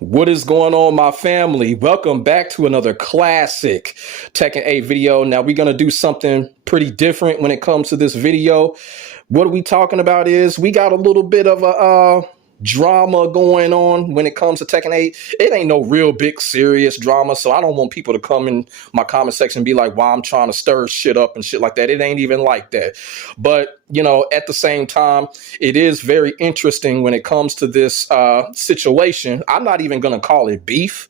What is going on, my family? Welcome back to another classic Tekken 8 video. Now we're going to do something pretty different when it comes to this video. What are we talking about is we got a little bit of a drama going on when it comes to Tekken 8. It ain't no real big serious drama, so I don't want people to come in my comment section and be like, why I'm trying to stir shit up and shit like that. It ain't even like that. But, you know, at the same time, it is very interesting when it comes to this situation. I'm not even going to call it beef.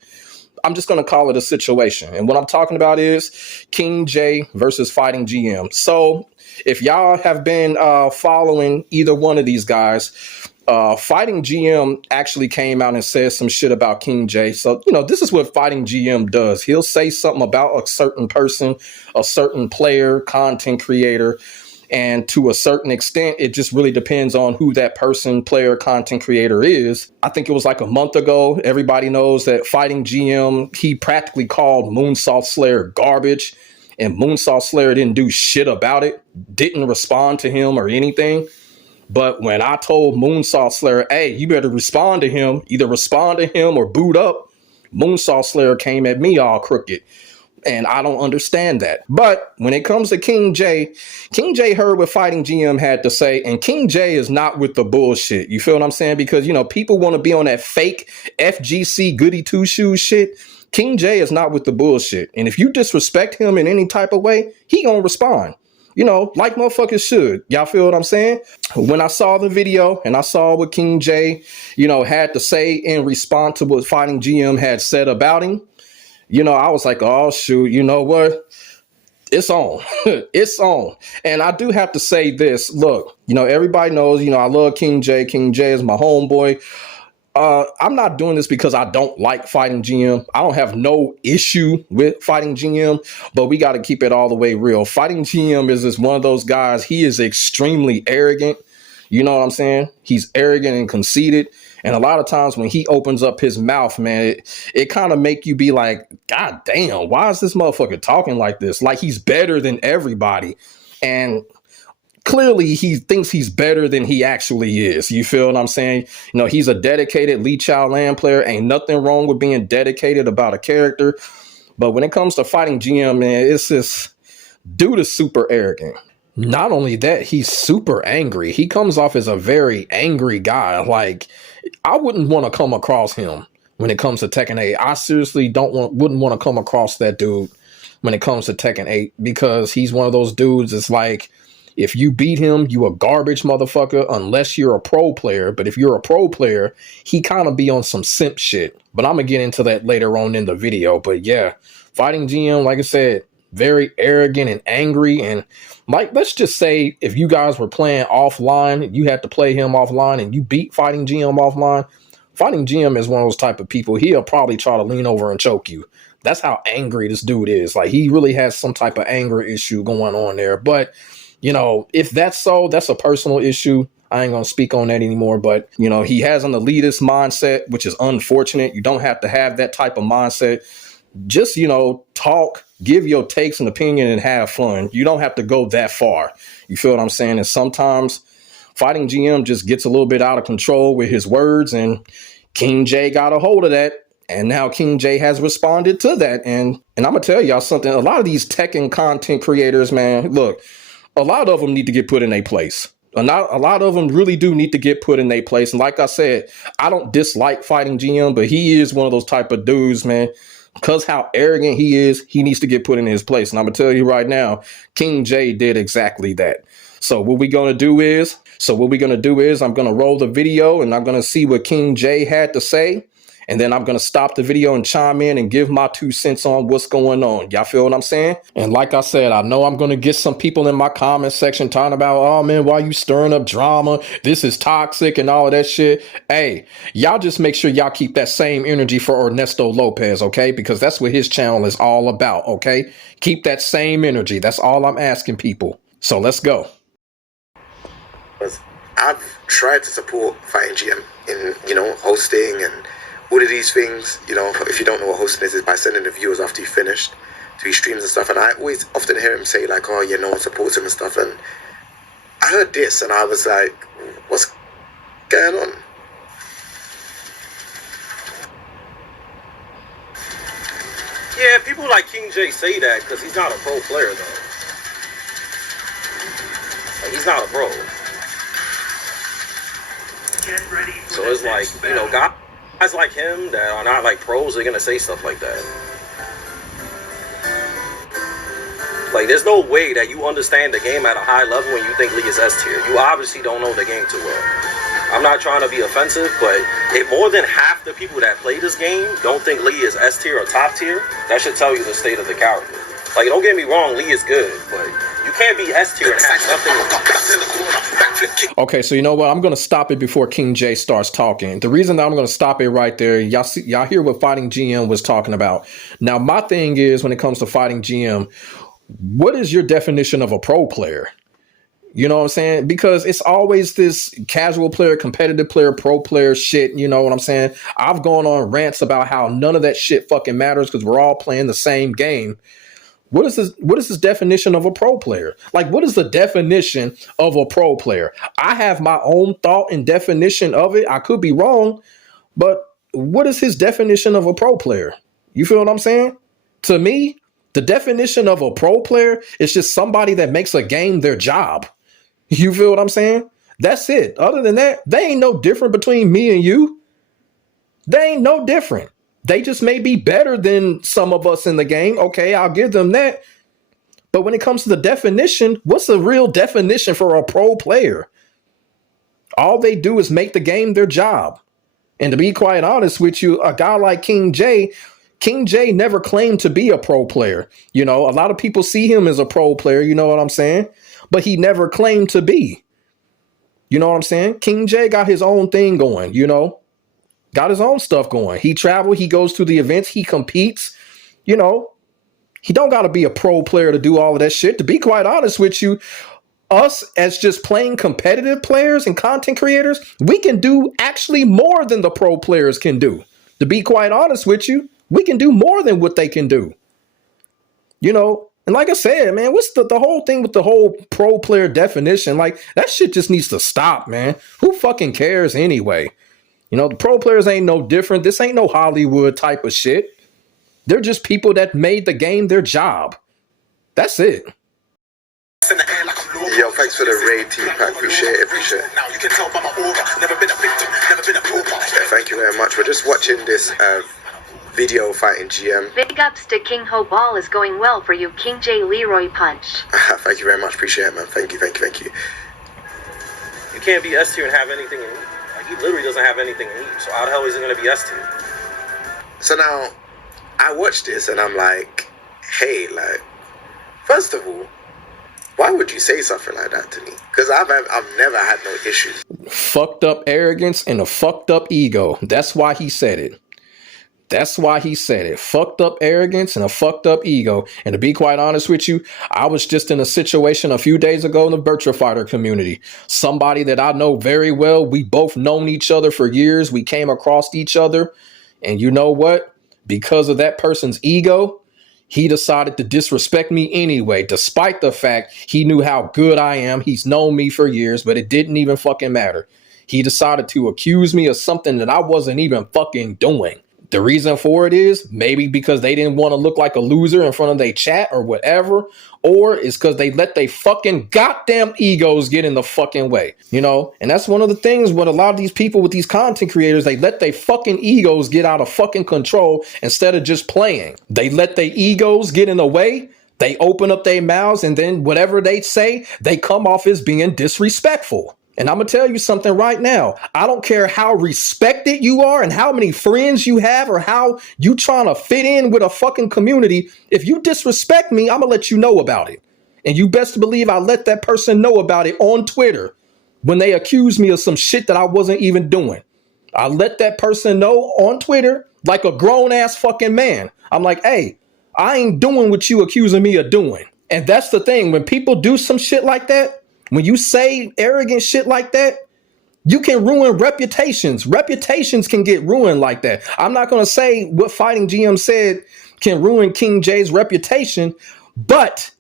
I'm just going to call it a situation. And what I'm talking about is King Jae versus FightingGM. So if y'all have been following either one of these guys, FightingGM actually came out and said some shit about King Jae. So, you know, this is what FightingGM does. He'll say something about a certain person, a certain player, content creator. And to a certain extent, it just really depends on who that person, player, content creator is. I think it was like a month ago. Everybody knows that FightingGM, he practically called Moonsault Slayer garbage. And Moonsault Slayer didn't do shit about it, didn't respond to him or anything. But when I told Moonsault Slayer, hey, you better respond to him, either respond to him or boot up, Moonsault Slayer came at me all crooked. And I don't understand that. But when it comes to King Jae heard what FightingGM had to say, and King Jae is not with the bullshit. You feel what I'm saying? Because, you know, people want to be on that fake FGC goody two-shoes shit. King Jae is not with the bullshit. And if you disrespect him in any type of way, he gonna respond. You know, like motherfuckers should. Y'all feel what I'm saying? When I saw the video and I saw what King Jae, you know, had to say in response to what FightingGM had said about him, you know, I was like, oh, shoot, you know what? It's on. It's on. And I do have to say this. Look, you know, everybody knows, you know, I love King Jae. King Jae is my homeboy. I'm not doing this because I don't like FightingGM. I don't have no issue with FightingGM, but we got to keep it all the way real. FightingGM is just one of those guys. He is extremely arrogant. You know what I'm saying? He's arrogant and conceited. And a lot of times when he opens up his mouth, man, it kind of make you be like, God damn, why is this motherfucker talking like this? Like he's better than everybody. And clearly he thinks he's better than he actually is. You feel what I'm saying? You know, he's a dedicated Lee Chaolan player. Ain't nothing wrong with being dedicated about a character. But when it comes to FightingGM, man, it's just, dude is super arrogant. Not only that, he's super angry. He comes off as a very angry guy. Like, I wouldn't want to come across him when it comes to Tekken 8. I seriously wouldn't want to come across that dude when it comes to Tekken 8 because he's one of those dudes. It's like, if you beat him, you a garbage motherfucker unless you're a pro player. But if you're a pro player, he kind of be on some simp shit. But I'm going to get into that later on in the video. But yeah, FightingGM, like I said, very arrogant and angry. And like, let's just say if you guys were playing offline, you had to play him offline and you beat FightingGM offline. FightingGM is one of those type of people. He'll probably try to lean over and choke you. That's how angry this dude is. Like, he really has some type of anger issue going on there. But, you know, if that's so, that's a personal issue. I ain't going to speak on that anymore. But, you know, he has an elitist mindset, which is unfortunate. You don't have to have that type of mindset. Just, you know, talk, give your takes and opinion and have fun. You don't have to go that far. You feel what I'm saying? And sometimes FightingGM just gets a little bit out of control with his words, and King Jae got a hold of that. And now King Jae has responded to that. And I'm going to tell y'all something. A lot of these Tekken content creators, man, look, a lot of them need to get put in a place. A lot of them really do need to get put in their place. And like I said, I don't dislike FightingGM, but he is one of those type of dudes, man. Because how arrogant he is, he needs to get put in his place. And I'm going to tell you right now, King Jae did exactly that. So what we're going to do is I'm going to roll the video and I'm going to see what King Jae had to say. And then I'm going to stop the video and chime in and give my 2 cents on what's going on. Y'all feel what I'm saying? And like I said, I know I'm going to get some people in my comment section talking about, oh man, why you stirring up drama? This is toxic and all of that shit. Hey, y'all just make sure y'all keep that same energy for Ernesto Lopez, okay? Because that's what his channel is all about, okay? Keep that same energy. That's all I'm asking people. So let's go. I've tried to support FightingGM in, you know, hosting and all of these things. You know, if you don't know what hosting is by sending the viewers after you finished to his streams and stuff. And I always often hear him say like, oh yeah, no one supports him and stuff. And I heard this and I was like, what's going on? Yeah, people like King Jae say that because he's not a pro player, though. Like, he's not a pro. So it's like, you know, guys like him that are not like pros, they're going to say stuff like that. Like, there's no way that you understand the game at a high level when you think Lee is S tier. You obviously don't know the game too well. I'm not trying to be offensive, but if more than half the people that play this game don't think Lee is S tier or top tier, that should tell you the state of the character. Like, don't get me wrong, Lee is good, but you can't be S tier and have nothing. Okay, so you know what? I'm going to stop it before King Jae starts talking. The reason that I'm going to stop it right there, y'all hear what FightingGM was talking about. Now, my thing is, when it comes to FightingGM, what is your definition of a pro player? You know what I'm saying? Because it's always this casual player, competitive player, pro player shit. You know what I'm saying? I've gone on rants about how none of that shit fucking matters because we're all playing the same game. What is this definition of a pro player? Like, what is the definition of a pro player? I have my own thought and definition of it. I could be wrong, but what is his definition of a pro player? You feel what I'm saying? To me, the definition of a pro player is just somebody that makes a game their job. You feel what I'm saying? That's it. Other than that, they ain't no different between me and you. They ain't no different. They just may be better than some of us in the game. Okay, I'll give them that. But when it comes to the definition, what's the real definition for a pro player? All they do is make the game their job. And to be quite honest with you, a guy like King Jae never claimed to be a pro player. You know, a lot of people see him as a pro player, you know what I'm saying? But he never claimed to be. You know what I'm saying? King Jae got his own thing going, you know? Got his own stuff going. He travels, he goes to the events, he competes. You know, he don't got to be a pro player to do all of that shit. To be quite honest with you, us as just plain competitive players and content creators, we can do actually more than the pro players can do. To be quite honest with you, we can do more than what they can do. You know, and like I said, man, what's the whole thing with the whole pro player definition? Like, that shit just needs to stop, man. Who fucking cares anyway? You know, the pro players ain't no different. This ain't no Hollywood type of shit. They're just people that made the game their job. That's it. Yo, thanks for the raid, T-Pack. Appreciate it. Yeah, thank you very much. We're just watching this video FightingGM. Big ups to King Ho. Ball is going well for you, King Jae Leroy Punch. Thank you very much. Appreciate it, man. Thank you. You can't be S tier and have anything in you. Like, he literally doesn't have anything in you. So how the hell is he going to be S tier? So now, I watched this and I'm like, hey, like, first of all, why would you say something like that to me? Because I've never had no issues. Fucked up arrogance and a fucked up ego. That's why he said it. That's why he said it. Fucked up arrogance and a fucked up ego. And to be quite honest with you, I was just in a situation a few days ago in the Virtua Fighter community. Somebody that I know very well. We both known each other for years. We came across each other. And you know what? Because of that person's ego, he decided to disrespect me anyway, despite the fact he knew how good I am. He's known me for years, but it didn't even fucking matter. He decided to accuse me of something that I wasn't even fucking doing. The reason for it is maybe because they didn't want to look like a loser in front of their chat or whatever, or it's because they let their fucking goddamn egos get in the fucking way, you know? And that's one of the things with a lot of these people with these content creators, they let their fucking egos get out of fucking control instead of just playing. They let their egos get in the way. They open up their mouths and then whatever they say, they come off as being disrespectful. And I'm going to tell you something right now. I don't care how respected you are and how many friends you have or how you trying to fit in with a fucking community. If you disrespect me, I'm going to let you know about it. And you best believe I let that person know about it on Twitter when they accused me of some shit that I wasn't even doing. I let that person know on Twitter like a grown ass fucking man. I'm like, hey, I ain't doing what you accusing me of doing. And that's the thing. When people do some shit like that, when you say arrogant shit like that, you can ruin reputations. Reputations can get ruined like that. I'm not going to say what FightingGM said can ruin King Jae's reputation, but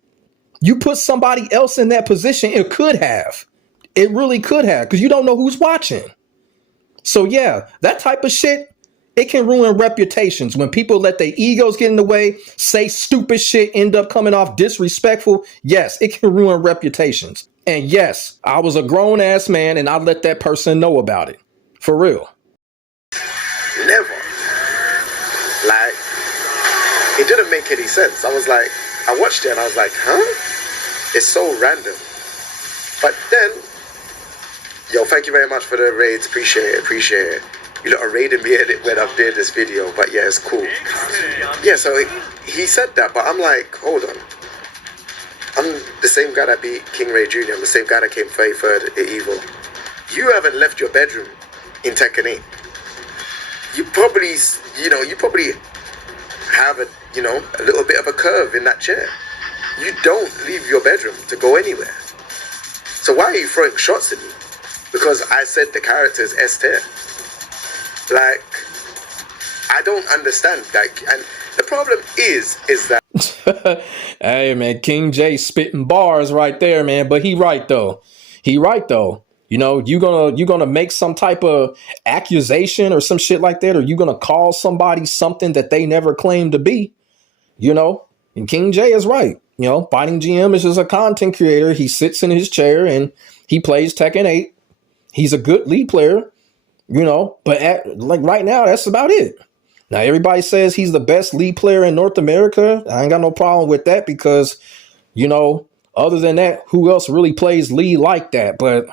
you put somebody else in that position, it could have. It really could have, because you don't know who's watching. So yeah, that type of shit, It can ruin reputations when people let their egos get in the way, say stupid shit, end up coming off disrespectful. Yes, it can ruin reputations. And yes, I was a grown ass man and I let that person know about it. For real. Never. Like, it didn't make any sense. I was like, I watched it and I was like, huh? It's so random. But then, yo, thank you very much for the raids. Appreciate it. You lot are raiding me when I did this video, but yeah, it's cool. Yeah, so he said that, but I'm like, hold on. I'm the same guy that beat King Ray Jr. I'm the same guy that came 33rd at EVO. You haven't left your bedroom in Tekken 8. You probably have a little bit of a curve in that chair. You don't leave your bedroom to go anywhere. So why are you throwing shots at me? Because I said the character is S tier. Like, I don't understand. Like, and the problem is that hey man, King Jae spitting bars right there, man. But he right though. You know, you gonna make some type of accusation or some shit like that, or you gonna call somebody something that they never claimed to be, you know? And King Jae is right. You know, FightingGM is just a content creator. He sits in his chair and he plays Tekken 8. He's a good lead player, you know, but like right now, that's about it. Now, everybody says he's the best lead player in North America. I ain't got no problem with that because, you know, other than that, who else really plays lead like that? But,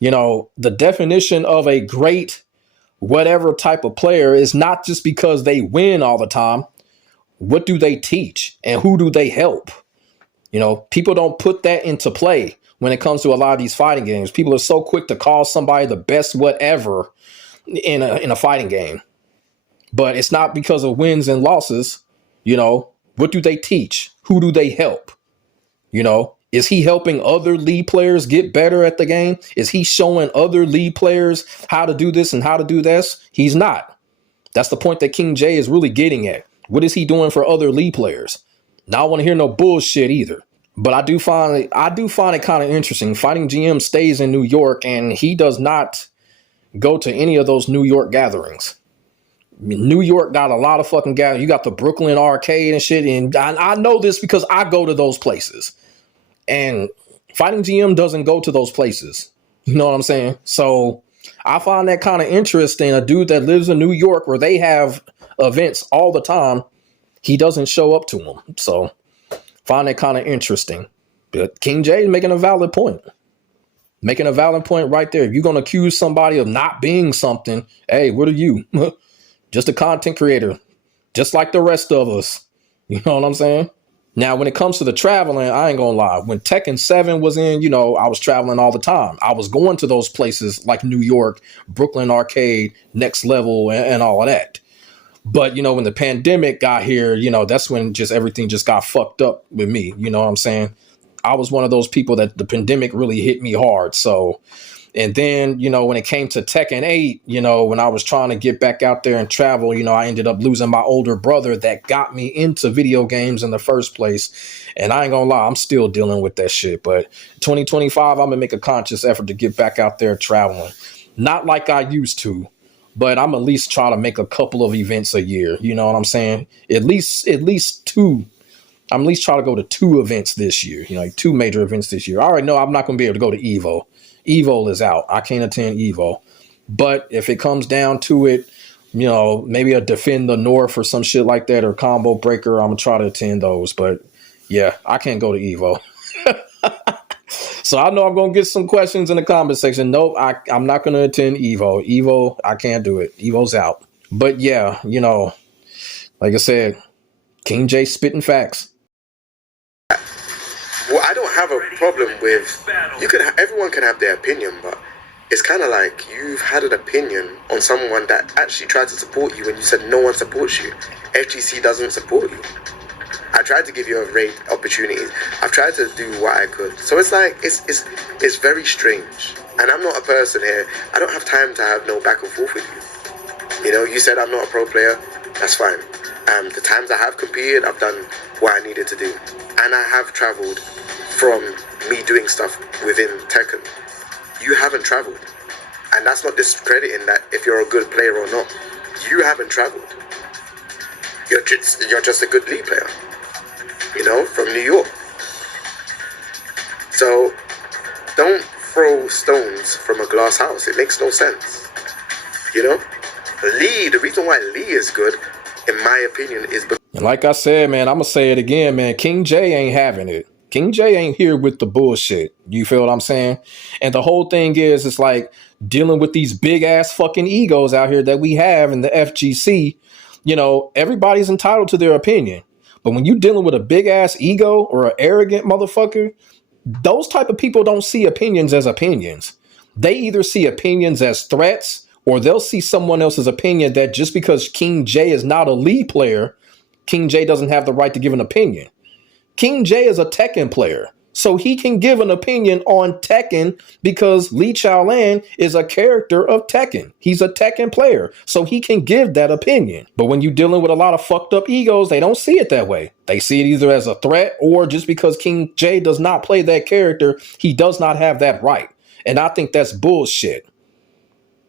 you know, the definition of a great whatever type of player is not just because they win all the time. What do they teach and who do they help? You know, people don't put that into play when it comes to a lot of these fighting games. People are so quick to call somebody the best whatever in a fighting game. But it's not because of wins and losses. You know, what do they teach? Who do they help? You know, is he helping other lead players get better at the game? Is he showing other lead players how to do this and how to do this? He's not. That's the point that King Jae is really getting at. What is he doing for other lead players? Now, I don't want to hear no bullshit either. But I do find it kind of interesting. FightingGM stays in New York and he does not go to any of those New York gatherings. New York got a lot of fucking gatherings. You got the Brooklyn arcade and shit. And I know this because I go to those places. And FightingGM doesn't go to those places. You know what I'm saying? So I find that kind of interesting. A dude that lives in New York where they have events all the time, he doesn't show up to them. So find that kind of interesting. But King Jae is making a valid point. Making a valid point right there. If you're going to accuse somebody of not being something, hey, what are you? Just a content creator, just like the rest of us. You know what I'm saying? Now, when it comes to the traveling, I ain't gonna lie. When Tekken 7 was in, you know, I was traveling all the time. I was going to those places like New York, Brooklyn Arcade, Next Level, and all of that. But, you know, when the pandemic got here, you know, that's when just everything just got fucked up with me. You know what I'm saying? I was one of those people that the pandemic really hit me hard. So, and then, you know, when it came to Tekken 8, you know, when I was trying to get back out there and travel, you know, I ended up losing my older brother that got me into video games in the first place. And I ain't gonna lie, I'm still dealing with that shit. But 2025, I'm gonna make a conscious effort to get back out there traveling. Not like I used to, but I'm at least trying to make a couple of events a year. You know what I'm saying? At least two. I'm at least trying to go to 2 events this year, you know, like 2 major events this year. I already know I'm not going to be able to go to EVO. EVO is out. I can't attend EVO. But if it comes down to it, you know, maybe a Defend the North or some shit like that or Combo Breaker, I'm going to try to attend those. But yeah, I can't go to EVO. So I know I'm going to get some questions in the comment section. Nope, I'm not going to attend EVO. EVO, I can't do it. EVO's out. But yeah, you know, like I said, King Jae spitting facts. Well, I don't have a problem with everyone can have their opinion, but it's kind of like you've had an opinion on someone that actually tried to support you and you said no one supports you. FGC doesn't support you. I tried to give you a raid opportunities. I've tried to do what I could. So it's like it's very strange. And I'm not a person here. I don't have time to have no back and forth with you. You know, you said I'm not a pro player. That's fine. The times I have competed, I've done what I needed to do. And I have traveled from me doing stuff within Tekken. You haven't traveled. And that's not discrediting that if you're a good player or not. You haven't traveled. You're just a good Lee player, you know, from New York. So don't throw stones from a glass house. It makes no sense. You know, Lee, the reason why Lee is good, in my opinion, is because, and like I said, man, I'm gonna say it again, man. King Jae ain't having it. King Jae ain't here with the bullshit. You feel what I'm saying? And the whole thing is, it's like dealing with these big ass fucking egos out here that we have in the FGC. You know, everybody's entitled to their opinion. But when you're dealing with a big ass ego or an arrogant motherfucker, those type of people don't see opinions as opinions. They either see opinions as threats, or they'll see someone else's opinion that just because King Jae is not a League player, King Jae doesn't have the right to give an opinion. King Jae is a Tekken player, so he can give an opinion on Tekken because Lee Chaolan is a character of Tekken. He's a Tekken player, so he can give that opinion. But when you're dealing with a lot of fucked up egos, they don't see it that way. They see it either as a threat, or just because King Jae does not play that character, he does not have that right. And I think that's bullshit.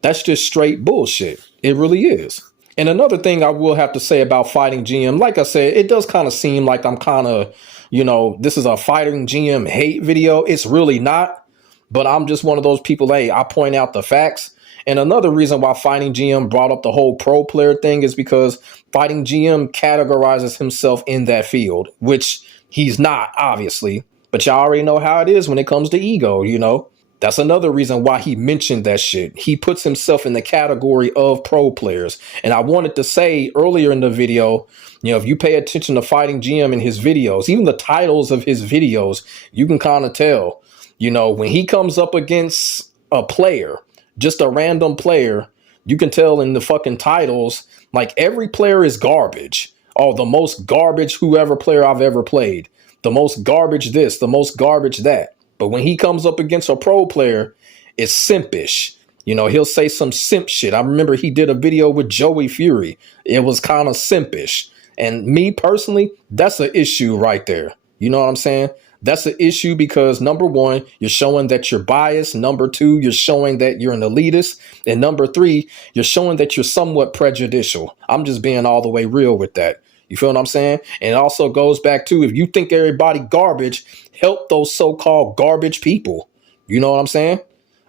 That's just straight bullshit. It really is. And another thing I will have to say about FightingGM, like I said, it does kind of seem like I'm kind of, you know, this is a FightingGM hate video. It's really not, but I'm just one of those people, hey, I point out the facts. And another reason why FightingGM brought up the whole pro player thing is because FightingGM categorizes himself in that field, which he's not, obviously. But y'all already know how it is when it comes to ego, you know. That's another reason why he mentioned that shit. He puts himself in the category of pro players. And I wanted to say earlier in the video, you know, if you pay attention to FightingGM in his videos, even the titles of his videos, you can kind of tell, you know, when he comes up against a player, just a random player, you can tell in the fucking titles, like every player is garbage. Oh, the most garbage whoever player I've ever played. The most garbage this, the most garbage that. But when he comes up against a pro player, it's simpish. You know, he'll say some simp shit. I remember he did a video with Joey Fury. It was kind of simpish. And me personally, that's an issue right there. You know what I'm saying? That's an issue because number one, you're showing that you're biased. Number two, you're showing that you're an elitist. And number three, you're showing that you're somewhat prejudicial. I'm just being all the way real with that. You feel what I'm saying? And it also goes back to, if you think everybody garbage, help those so-called garbage people. You know what I'm saying?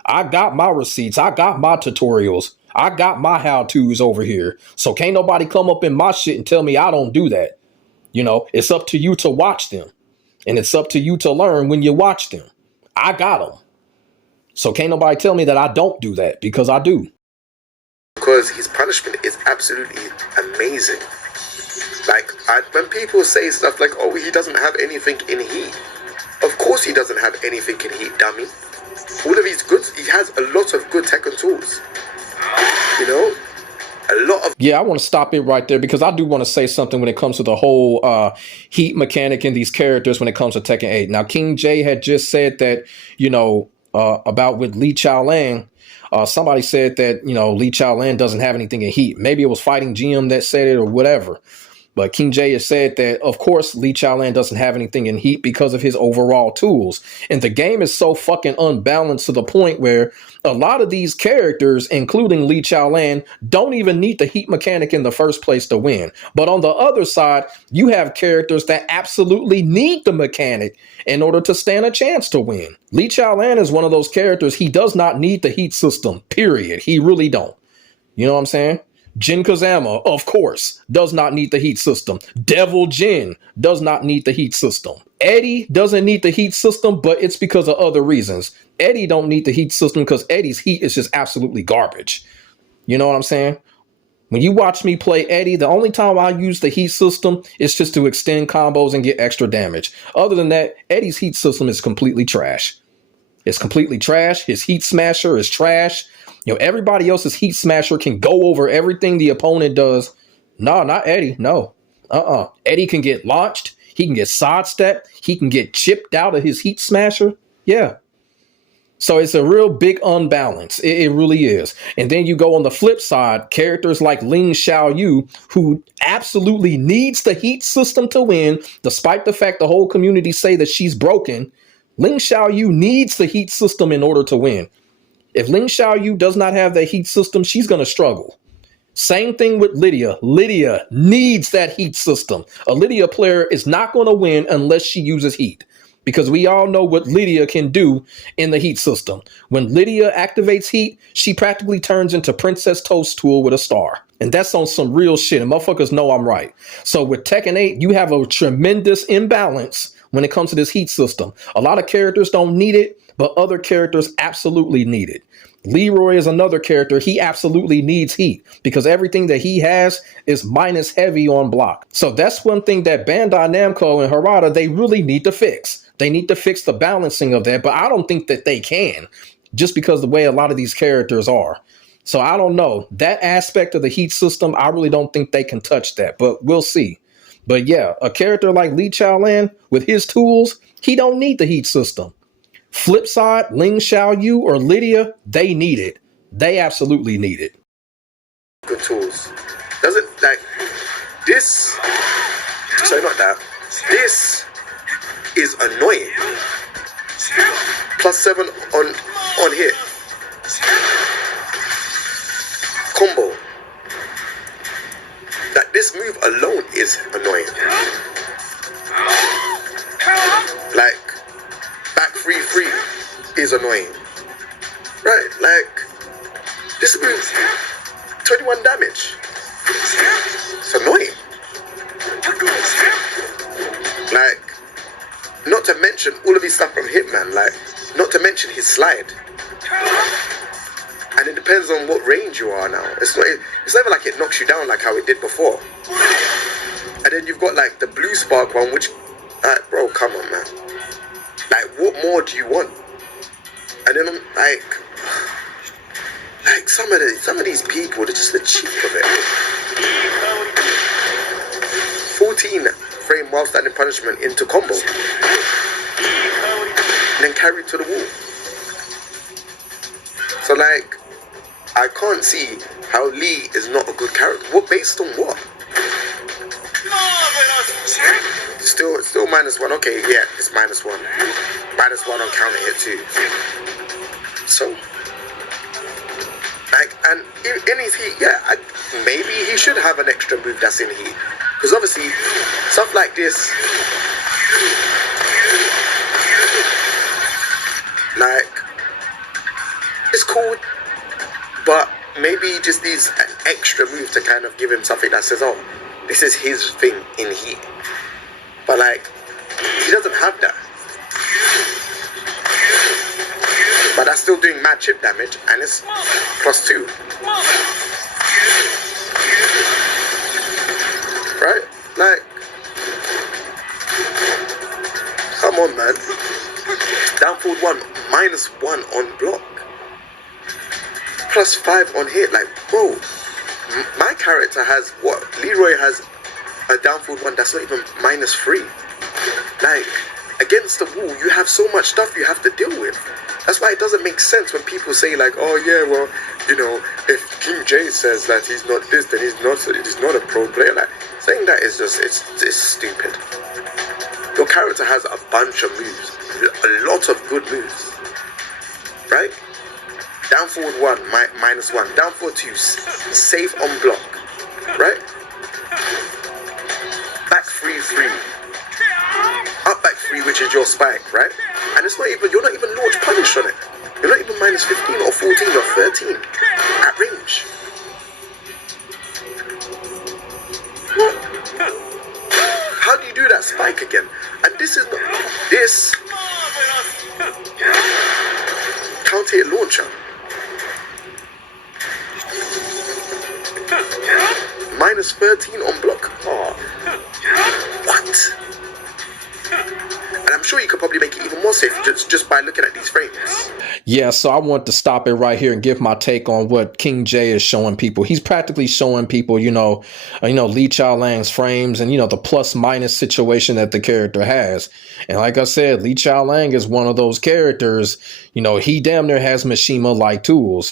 I got my receipts. I got my tutorials. I got my how-tos over here. So can't nobody come up in my shit and tell me I don't do that. You know, it's up to you to watch them. And it's up to you to learn when you watch them. I got them. So can't nobody tell me that I don't do that, because I do. because his punishment is absolutely amazing. Like, when people say stuff like, oh, he doesn't have anything in heat. Of course he doesn't have anything in heat, dummy. All of his goods, he has a lot of good Tekken tools. You know? A lot of... Yeah, I want to stop it right there because I do want to say something when it comes to the whole heat mechanic in these characters when it comes to Tekken 8. Now, King Jae had just said that, you know, about with Lee Chaolan. Somebody said that, you know, Lee Chaolan doesn't have anything in heat. Maybe it was FightingGM that said it or whatever. But King Jae has said that, of course, Lee Chaolan doesn't have anything in heat because of his overall tools. And the game is so fucking unbalanced to the point where a lot of these characters, including Lee Chaolan, don't even need the heat mechanic in the first place to win. But on the other side, you have characters that absolutely need the mechanic in order to stand a chance to win. Lee Chaolan is one of those characters. He does not need the heat system, period. He really don't. You know what I'm saying? Jin Kazama, of course, does not need the heat system. Devil Jin does not need the heat system. Eddie doesn't need the heat system, but it's because of other reasons. Eddie don't need the heat system because Eddie's heat is just absolutely garbage. You know what I'm saying? When you watch me play Eddie, the only time I use the heat system is just to extend combos and get extra damage. Other than that, Eddie's heat system is completely trash. It's completely trash. His heat smasher is trash. You know, everybody else's heat smasher can go over everything the opponent does. No, not Eddie. No. Eddie can get launched. He can get sidestepped. He can get chipped out of his heat smasher. Yeah. So it's a real big unbalance. It really is. And then you go on the flip side, characters like Ling Xiaoyu, who absolutely needs the heat system to win, despite the fact the whole community say that she's broken. Ling Xiaoyu needs the heat system in order to win. If Ling Xiaoyu does not have the heat system, she's going to struggle. Same thing with Lydia. Lydia needs that heat system. A Lydia player is not going to win unless she uses heat, because we all know what Lydia can do in the heat system. When Lydia activates heat, she practically turns into Princess Toadstool with a star. And that's on some real shit, and motherfuckers know I'm right. So with Tekken 8, you have a tremendous imbalance when it comes to this heat system. A lot of characters don't need it, but other characters absolutely need it. Leroy is another character. He absolutely needs heat because everything that he has is minus heavy on block. So that's one thing that Bandai Namco and Harada, they really need to fix. They need to fix the balancing of that, but I don't think that they can, just because the way a lot of these characters are. So I don't know. That aspect of the heat system, I really don't think they can touch that, but we'll see. But yeah, a character like Lee Chaolan with his tools, he don't need the heat system. Flip side, Ling Xiaoyu or Lydia, they need it. They absolutely need it. Good tools. Doesn't like this. Sorry, not that. This is annoying. +7 on hit. Combo. Like this move alone is annoying. Like back 3-3 is annoying. Right? Like this move 21 damage. It's annoying. Like, not to mention all of his stuff from Hitman, like, not to mention his slide. And it depends on what range you are now. It's never like it knocks you down like how it did before. And then you've got like the blue spark one, which, bro, come on, man. Like, what more do you want? And then I'm like some of these people, they're just the cheek of it. 14 frame while standing punishment into combo. And then carried to the wall. So like, I can't see how Lee is not a good character. What, based on what? Still -1. Okay, yeah, it's -1. -1 on counter hit too. So, like, and in his heat, yeah, maybe he should have an extra move that's in heat. Because obviously, stuff like this, like, it's cool, but maybe he just needs an extra move to kind of give him something that says, oh, this is his thing in heat. But like, he doesn't have that. But that's still doing mad chip damage, and it's +2. Right? Like, come on, man. Down forward 1, -1 on block. +5 on hit. Like, bro, my character has what? Leroy has a down forward 1 that's not even -3. Like, against the wall, you have so much stuff you have to deal with. That's why it doesn't make sense when people say like, oh yeah, well, you know, if King Jae says that he's not this, then he's not a pro player. Like, saying that is just, it's stupid. Your character has a bunch of moves, a lot of good moves, right? Down forward 1, -1. Down forward 2, safe on block, right? Back 3-3. Up back 3, which is your spike, right? And it's not even, you're not even launch punish on it. You're not even -15 or 14 or 13 at range. What? How do you do that spike again? And this is not, this counter hit launcher. -13 on block. Oh. What? And I'm sure you could probably make it even more safe just by looking at these frames. Yeah, so I want to stop it right here and give my take on what King Jae is showing people. He's practically showing people, Lee Chaolan's frames and, the plus-minus situation that the character has. And like I said, Lee Chaolan is one of those characters, he damn near has Mishima-like tools,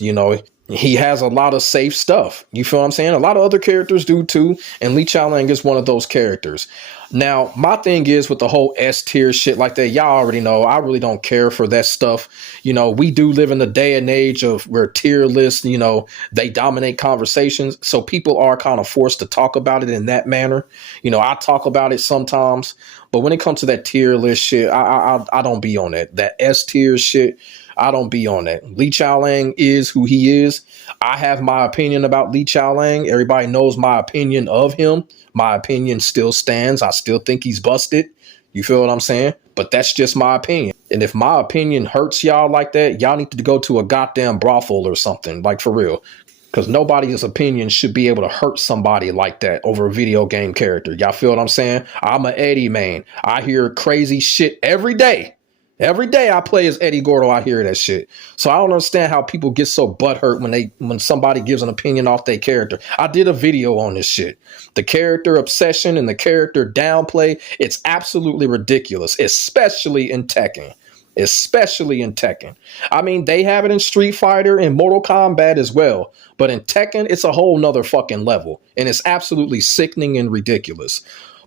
He has a lot of safe stuff. You feel what I'm saying? A lot of other characters do too. And Lee Chaolan is one of those characters. Now, my thing is with the whole S tier shit like that, y'all already know, I really don't care for that stuff. You know, we do live in the day and age of where tier lists, you know, they dominate conversations. So people are kind of forced to talk about it in that manner. You know, I talk about it sometimes, but when it comes to that tier list shit, I don't be on that. That S tier shit, I don't be on that. Lee Chaolan is who he is. I have my opinion about Lee Chaolan. Everybody knows my opinion of him. My opinion still stands. I still think he's busted. You feel what I'm saying? But that's just my opinion. And if my opinion hurts y'all like that, y'all need to go to a goddamn brothel or something, like for real. Because nobody's opinion should be able to hurt somebody like that over a video game character. Y'all feel what I'm saying? I'm an Eddie man. I hear crazy shit every day. Every day I play as Eddie Gordo, I hear that shit. So I don't understand how people get so butthurt when somebody gives an opinion off their character. I did a video on this shit. The character obsession and the character downplay, it's absolutely ridiculous, especially in Tekken. Especially in Tekken. I mean, they have it in Street Fighter and Mortal Kombat as well. But in Tekken, it's a whole nother fucking level. And it's absolutely sickening and ridiculous.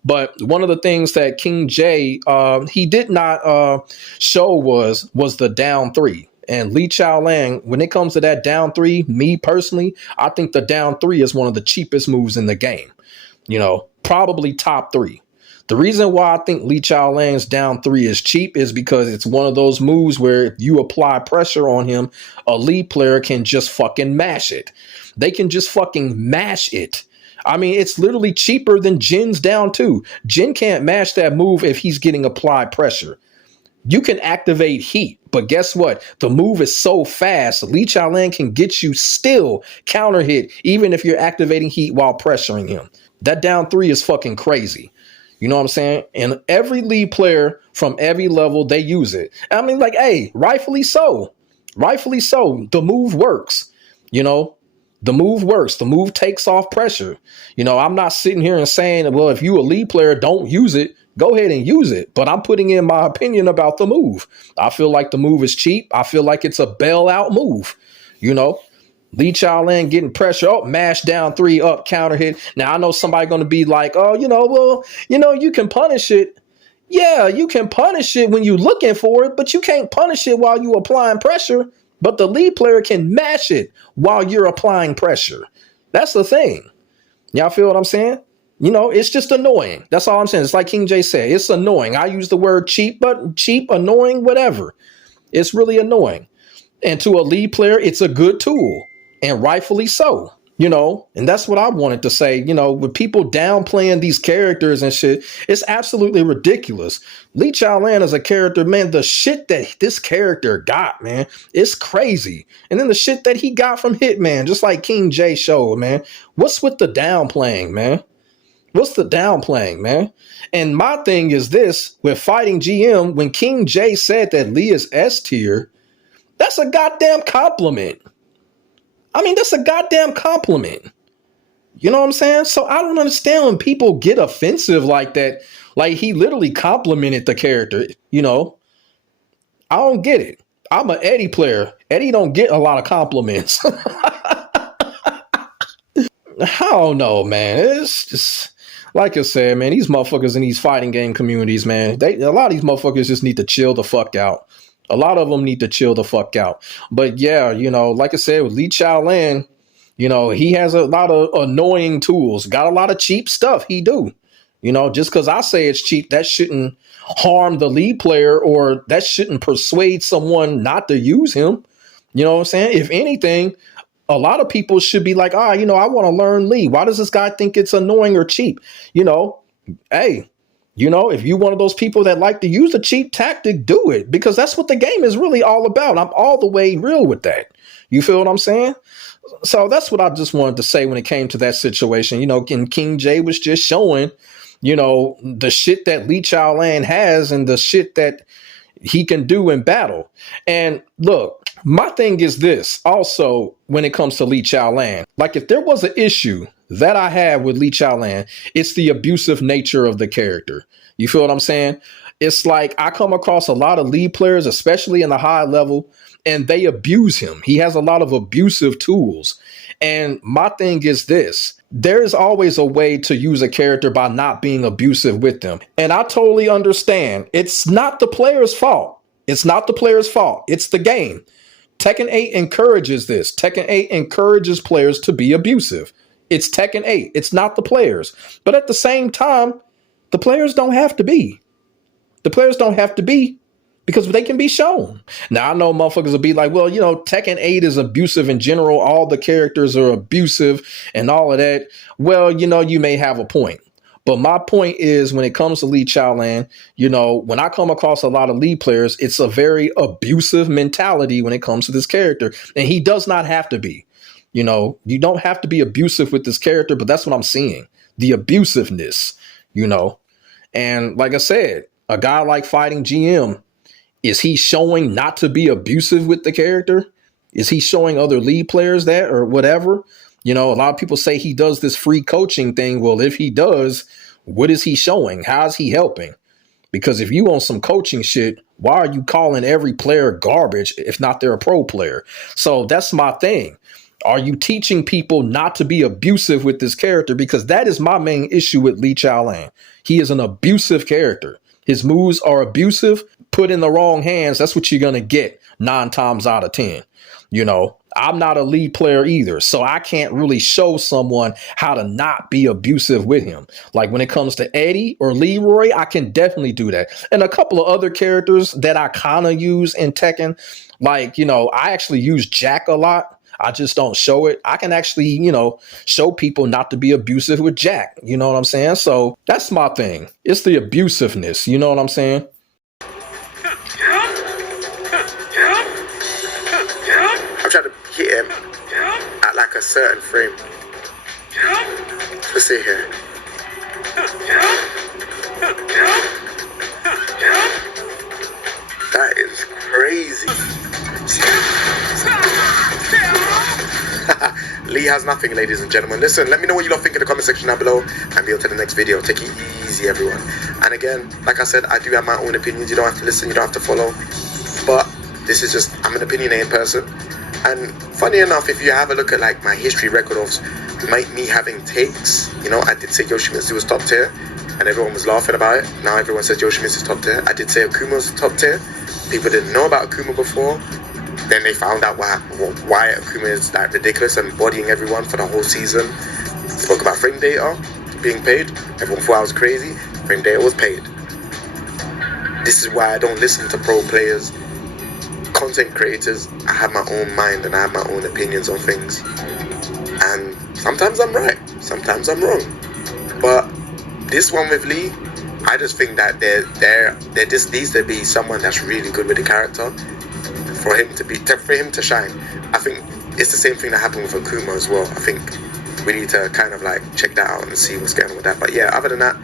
But one of the things that King Jae, he did not show was the down three. And Lee Chaolan, when it comes to that down three, me personally, I think the down three is one of the cheapest moves in the game. You know, probably top three. The reason why I think Lee Chaolan's down three is cheap is because it's one of those moves where if you apply pressure on him, a Lee player can just fucking mash it. They can just fucking mash it. I mean, it's literally cheaper than Jin's down two. Jin can't mash that move if he's getting applied pressure. You can activate heat, but guess what? The move is so fast, Lee Chaolan can get you still counter hit, even if you're activating heat while pressuring him. That down three is fucking crazy. You know what I'm saying? And every Lee player from every level, they use it. I mean, like, hey, rightfully so. Rightfully so. The move works, you know? The move works. The move takes off pressure. You know, I'm not sitting here and saying, well, if you a lead player, don't use it. Go ahead and use it. But I'm putting in my opinion about the move. I feel like the move is cheap. I feel like it's a bailout move. You know, Lee Chaolan getting pressure up, mash down three up, counter hit. Now, I know somebody going to be like, oh, you know, well, you know, you can punish it. Yeah, you can punish it when you're looking for it, but you can't punish it while you applying pressure. But the lead player can mash it while you're applying pressure. That's the thing. Y'all feel what I'm saying? You know, it's just annoying. That's all I'm saying. It's like King Jae said. It's annoying. I use the word cheap, but cheap, annoying, whatever. It's really annoying. And to a lead player, it's a good tool. And rightfully so. You know, and that's what I wanted to say. You know, with people downplaying these characters and shit, it's absolutely ridiculous. Lee Chaolan is a character, man. The shit that this character got, man, it's crazy. And then the shit that he got from Hitman, just like King Jae showed, man. What's with the downplaying, man? What's the downplaying, man? And my thing is this, with Fighting GM, when King Jae said that Lee is S tier, that's a goddamn compliment. I mean, that's a goddamn compliment. You know what I'm saying? So I don't understand when people get offensive like that. Like, he literally complimented the character, you know? I don't get it. I'm an Eddie player. Eddie don't get a lot of compliments. I don't know, man. It's just, like I said, man, these motherfuckers in these fighting game communities, man, a lot of these motherfuckers just need to chill the fuck out. A lot of them need to chill the fuck out. But yeah, you know, like I said, with Lee Chaolan, you know, he has a lot of annoying tools, got a lot of cheap stuff. He do. You know, just because I say it's cheap, that shouldn't harm the lead player, or that shouldn't persuade someone not to use him. You know what I'm saying? If anything, a lot of people should be like, you know, I want to learn Lee. Why does this guy think it's annoying or cheap? You know, hey, you know, if you're one of those people that like to use a cheap tactic, do it, because that's what the game is really all about. I'm all the way real with that. You feel what I'm saying? So that's what I just wanted to say when it came to that situation. You know, and King Jae was just showing, you know, the shit that Lee Chaolan has and the shit that he can do in battle. And look, my thing is this also when it comes to Lee Chaolan. Like, if there was an issue that I have with Lee Chaolan, it's the abusive nature of the character. You feel what I'm saying? It's like I come across a lot of lead players, especially in the high level, and they abuse him. He has a lot of abusive tools. And my thing is this: there's always a way to use a character by not being abusive with them. And I totally understand. It's not the player's fault. It's not the player's fault. It's the game. Tekken 8 encourages this. Tekken 8 encourages players to be abusive. It's Tekken 8. It's not the players. But at the same time, the players don't have to be. The players don't have to be, because they can be shown. Now, I know motherfuckers will be like, well, Tekken 8 is abusive in general. All the characters are abusive and all of that. Well, you may have a point. But my point is, when it comes to Lee Chaolan, when I come across a lot of lead players, it's a very abusive mentality when it comes to this character. And he does not have to be. You don't have to be abusive with this character, but that's what I'm seeing. The abusiveness, And like I said, a guy like FightingGM, is he showing not to be abusive with the character? Is he showing other lead players that or whatever? A lot of people say he does this free coaching thing. Well, if he does, what is he showing? How is he helping? Because if you on some coaching shit, why are you calling every player garbage if not they're a pro player? So that's my thing. Are you teaching people not to be abusive with this character? Because that is my main issue with Lee Chaolan. He is an abusive character. His moves are abusive. Put in the wrong hands, that's what you're going to get 9 times out of 10. I'm not a lead player either, so I can't really show someone how to not be abusive with him. Like when it comes to Eddie or Leroy, I can definitely do that. And a couple of other characters that I kind of use in Tekken, like, I actually use Jack a lot. I just don't show it. I can actually, show people not to be abusive with Jack. You know what I'm saying? So that's my thing. It's the abusiveness. You know what I'm saying? I'm trying to hit him at like a certain frame. Let's see here. That is crazy. Lee has nothing, ladies and gentlemen. Listen, let me know what you lot think in the comment section down below, and be on to the next video. Take it easy, everyone. And again, like I said, I do have my own opinions. You don't have to listen, you don't have to follow. But this is just, I'm an opinionated person. And funny enough, if you have a look at like my history record of me having takes, I did say Yoshimitsu was top tier, and everyone was laughing about it. Now everyone says Yoshimitsu is top tier. I did say Akuma was top tier. People didn't know about Akuma before. Then they found out why Akuma is like ridiculous and bodying everyone for the whole season. Spoke about frame data being paid. Everyone thought I was crazy. Frame data was paid. This is why I don't listen to pro players. Content creators, I have my own mind and I have my own opinions on things. And sometimes I'm right, sometimes I'm wrong. But this one with Lee, I just think that there just needs to be someone that's really good with the character for him to shine. I think it's the same thing that happened with Akuma as well. I think we need to kind of like check that out and see what's going on with that. But yeah, other than that,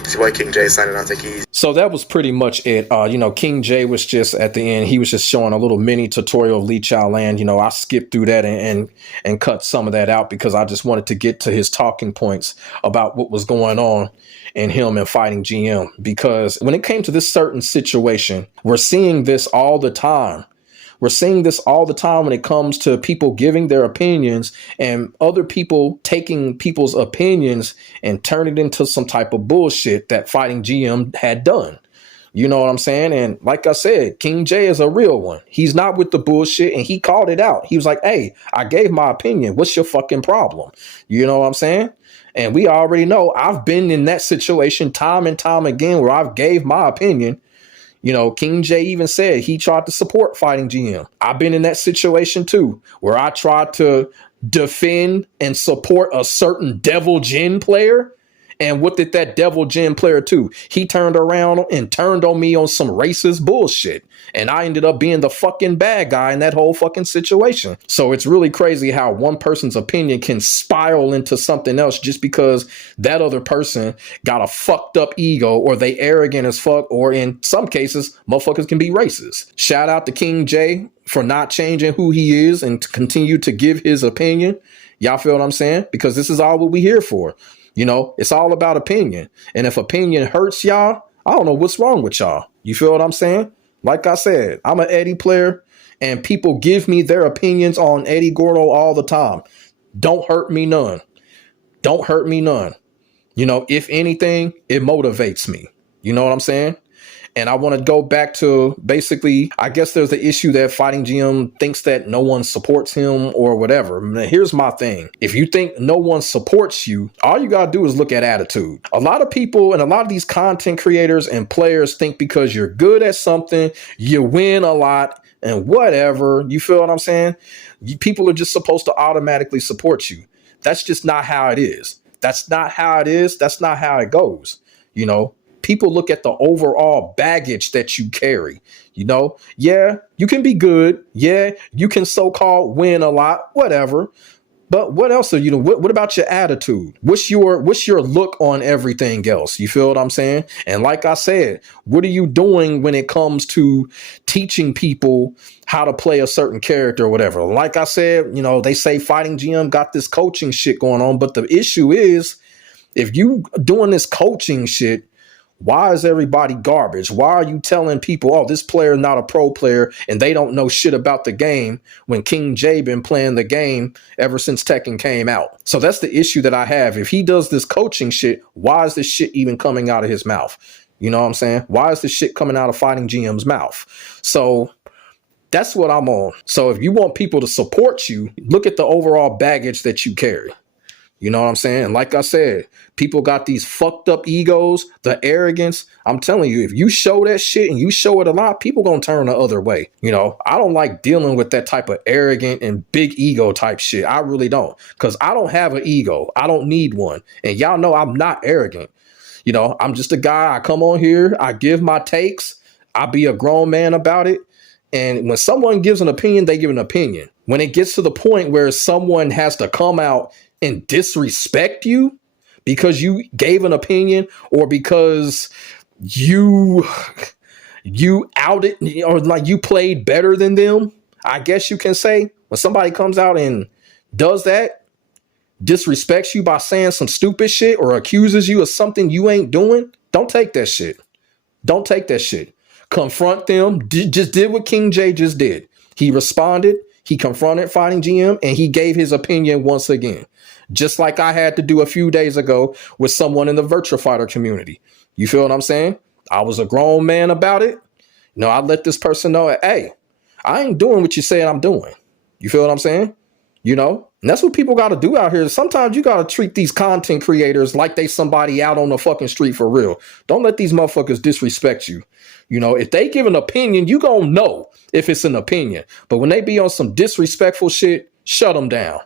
it's your boy King Jae signing out. Take it easy. So that was pretty much it. King Jae was just at the end. He was just showing a little mini tutorial of Lee Chaolan. I skipped through that and cut some of that out because I just wanted to get to his talking points about what was going on in him and FightingGM. Because when it came to this certain situation, we're seeing this all the time. We're seeing this all the time when it comes to people giving their opinions and other people taking people's opinions and turning it into some type of bullshit that FightingGM had done. You know what I'm saying? And like I said, King Jae is a real one. He's not with the bullshit, and he called it out. He was like, hey, I gave my opinion. What's your fucking problem? You know what I'm saying? And we already know I've been in that situation time and time again where I've gave my opinion. King Jae even said he tried to support FightingGM. I've been in that situation too, where I tried to defend and support a certain Devil Jin player. And what did that Devil Jin player do? He turned around and turned on me on some racist bullshit. And I ended up being the fucking bad guy in that whole fucking situation. So it's really crazy how one person's opinion can spiral into something else just because that other person got a fucked up ego, or they arrogant as fuck, or in some cases, motherfuckers can be racist. Shout out to King Jae for not changing who he is and to continue to give his opinion. Y'all feel what I'm saying? Because this is all what we here for. It's all about opinion. And if opinion hurts y'all, I don't know what's wrong with y'all. You feel what I'm saying? Like I said, I'm an Eddie player and people give me their opinions on Eddie Gordo all the time. Don't hurt me none. Don't hurt me none. You know, if anything, it motivates me. You know what I'm saying? And I want to go back to basically, I guess there's the issue that Fighting GM thinks that no one supports him or whatever. Now, here's my thing. If you think no one supports you, all you got to do is look at attitude. A lot of people and a lot of these content creators and players think because you're good at something, you win a lot and whatever. You feel what I'm saying? People are just supposed to automatically support you. That's just not how it is. That's not how it is. That's not how it goes. You know, people look at the overall baggage that you carry. You know, yeah, you can be good. Yeah, you can so-called win a lot, whatever. But what else are you doing? What about your attitude? What's your look on everything else? You feel what I'm saying? And like I said, what are you doing when it comes to teaching people how to play a certain character or whatever? Like I said, you know, they say Fighting GM got this coaching shit going on. But the issue is, if you doing this coaching shit, why is everybody garbage? Why are you telling people, oh, this player is not a pro player and they don't know shit about the game when King Jae been playing the game ever since Tekken came out? So that's the issue that I have. If he does this coaching shit, why is this shit even coming out of his mouth? You know what I'm saying? Why is this shit coming out of Fighting GM's mouth? So that's what I'm on. So if you want people to support you, look at the overall baggage that you carry. You know what I'm saying? And like I said, people got these fucked up egos, the arrogance. I'm telling you, if you show that shit and you show it a lot, people gonna turn the other way. You know, I don't like dealing with that type of arrogant and big ego type shit. I really don't, because I don't have an ego. I don't need one. And y'all know I'm not arrogant. You know, I'm just a guy. I come on here, I give my takes, I be a grown man about it. And when someone gives an opinion, they give an opinion. When it gets to the point where someone has to come out and disrespect you because you gave an opinion or because you outed or like you played better than them, I guess you can say, when somebody comes out and does that, disrespects you by saying some stupid shit or accuses you of something you ain't doing, don't take that shit. Don't take that shit. Confront them. Just did what King Jae just did. He responded. He confronted Fighting GM and he gave his opinion once again. Just like I had to do a few days ago with someone in the Virtua Fighter community. You feel what I'm saying? I was a grown man about it. You know, I let this person know, hey, I ain't doing what you said I'm doing. You feel what I'm saying? You know, and that's what people got to do out here. Sometimes you got to treat these content creators like they somebody out on the fucking street for real. Don't let these motherfuckers disrespect you. You know, if they give an opinion, you gonna know if it's an opinion. But when they be on some disrespectful shit, shut them down.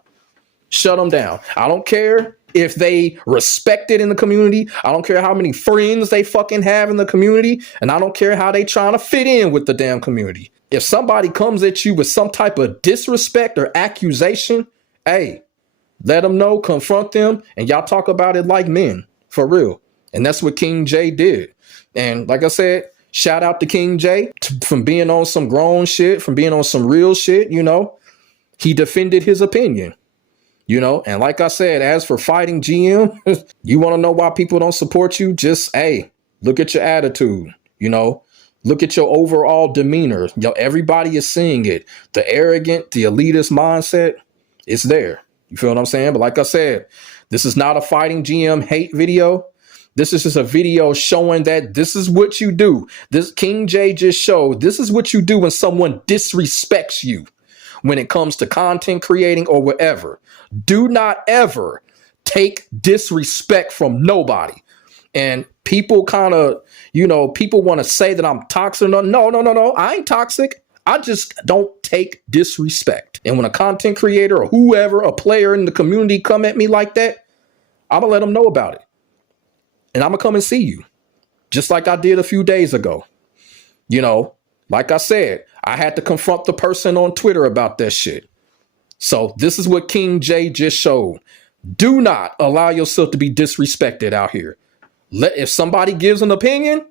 Shut them down. I don't care if they respect it in the community. I don't care how many friends they fucking have in the community. And I don't care how they trying to fit in with the damn community. If somebody comes at you with some type of disrespect or accusation, hey, let them know, confront them, and y'all talk about it like men, for real. And that's what King Jae did. And like I said, shout out to King Jae from being on some grown shit, from being on some real shit, you know. He defended his opinion. You know, and like I said, as for Fighting GM, you want to know why people don't support you? Just, hey, look at your attitude, you know, look at your overall demeanor. You know, everybody is seeing it. The arrogant, the elitist mindset, it's there. You feel what I'm saying? But like I said, this is not a Fighting GM hate video. This is just a video showing that this is what you do. This King Jae just showed this is what you do when someone disrespects you. When it comes to content creating or whatever, do not ever take disrespect from nobody. And people kind of, you know, people want to say that I'm toxic. No. I ain't toxic. I just don't take disrespect. And when a content creator or whoever, a player in the community come at me like that, I'm going to let them know about it. And I'm going to come and see you. Just like I did a few days ago. You know, like I said, I had to confront the person on Twitter about that shit. So this is what King Jae just showed. Do not allow yourself to be disrespected out here. If somebody gives an opinion,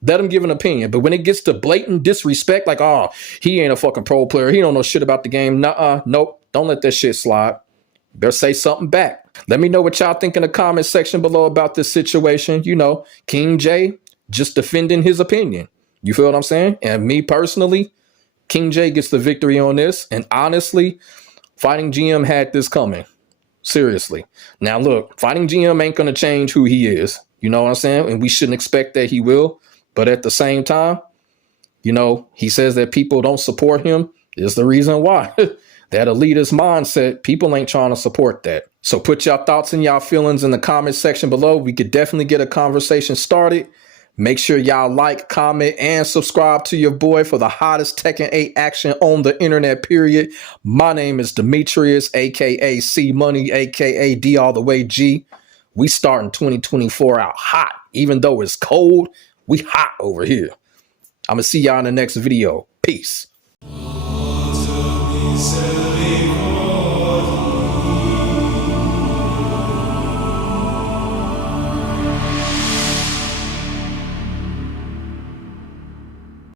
let them give an opinion. But when it gets to blatant disrespect, like, oh, he ain't a fucking pro player, he don't know shit about the game. Nope. Don't let that shit slide. Better say something back. Let me know what y'all think in the comment section below about this situation. You know, King Jae, just defending his opinion. You feel what I'm saying? And me personally, King Jae gets the victory on this. And honestly, Fighting GM had this coming. Seriously. Now, look, Fighting GM ain't going to change who he is. You know what I'm saying? And we shouldn't expect that he will. But at the same time, you know, he says that people don't support him. Is the reason why. That elitist mindset, people ain't trying to support that. So put y'all thoughts and y'all feelings in the comment section below. We could definitely get a conversation started. Make sure y'all like, comment, and subscribe to your boy for the hottest Tekken 8 action on the internet, period. My name is Demetrius, a.k.a. C Money, a.k.a. D all the way G. We starting 2024 out hot. Even though it's cold, we hot over here. I'm going to see y'all in the next video. Peace.